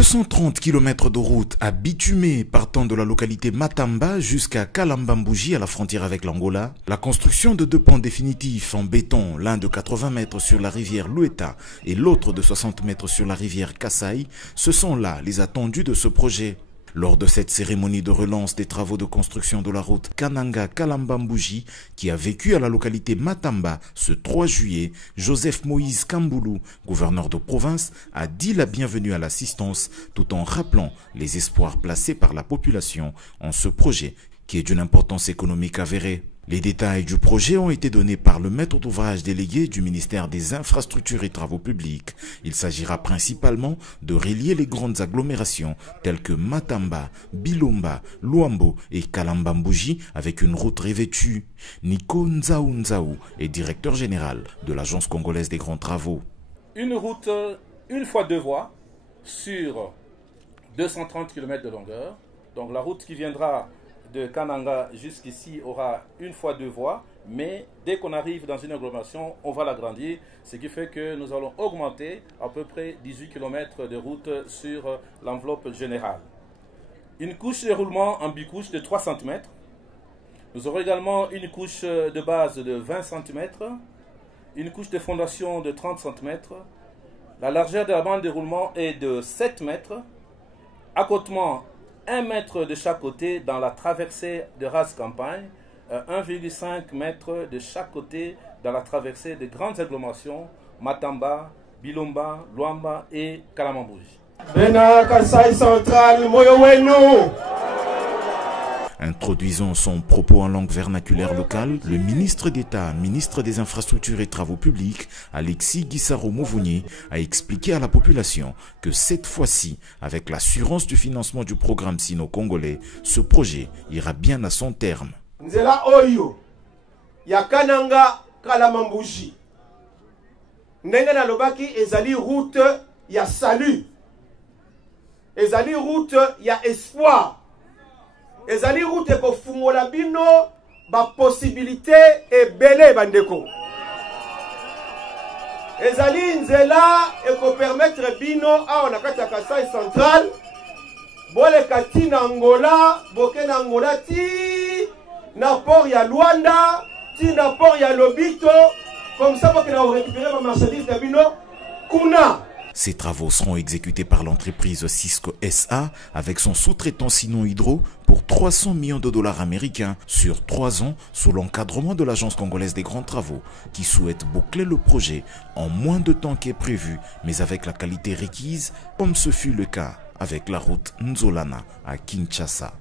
230 km de route à bitumée partant de la localité Matamba jusqu'à Kalambambouji à la frontière avec l'Angola. La construction de 2 ponts définitifs en béton, l'un de 80 mètres sur la rivière Lueta et l'autre de 60 mètres sur la rivière Kasaï, ce sont là les attendus de ce projet. Lors de cette cérémonie de relance des travaux de construction de la route Kananga-Kalambambouji, qui a vécu à la localité Matamba ce 3 juillet, Joseph Moïse Kamboulou, gouverneur de province, a dit la bienvenue à l'assistance tout en rappelant les espoirs placés par la population en ce projet qui est d'une importance économique avérée. Les détails du projet ont été donnés par le maître d'ouvrage délégué du ministère des Infrastructures et Travaux Publics. Il s'agira principalement de relier les grandes agglomérations telles que Matamba, Bilomba, Luambo et Kalambambouji avec une route revêtue. Nico Nzaou Nzaou est directeur général de l'Agence congolaise des grands travaux. Une route, une fois 2 voies, sur 230 km de longueur. Donc la route qui viendra de Kananga jusqu'ici aura une fois 2 voies, mais dès qu'on arrive dans une agglomération, on va l'agrandir, ce qui fait que nous allons augmenter à peu près 18 km de route sur l'enveloppe générale. Une couche de roulement en bicouche de 3 cm. Nous aurons également une couche de base de 20 cm, une couche de fondation de 30 cm. La largeur de la bande de roulement est de 7 mètres. Accotement 1 mètre de chaque côté dans la traversée de Ras Campagne, 1,5 mètre de chaque côté dans la traversée de grandes agglomérations, Matamba, Bilomba, Luamba et Kalambambouji. Introduisant son propos en langue vernaculaire locale, le ministre d'État, ministre des Infrastructures et Travaux Publics, Alexis Guissaro Mouvouni, a expliqué à la population que cette fois-ci, avec l'assurance du financement du programme sino-congolais, ce projet ira bien à son terme. Nzela oyo ya Kananga Kalambambouji ndenge nalobaki ezali route ya salut, ezali route ya espoir, ezali route ko fungola bino ba possibilité ebele bandeko, ezali nzela eko permettre bino awa na kati ya Kasai Central boleka ti na Angola, boke na Angola ti na port ya Luanda, ti na port ya Lobito, comme ça boke na récupérer ma marchandise na bino kuna. Ces travaux seront exécutés par l'entreprise Cisco SA avec son sous-traitant Sino Hydro pour 300 millions de dollars américains sur 3 ans sous l'encadrement de l'Agence congolaise des grands travaux qui souhaite boucler le projet en moins de temps qu'est prévu mais avec la qualité requise comme ce fut le cas avec la route Nzolana à Kinshasa.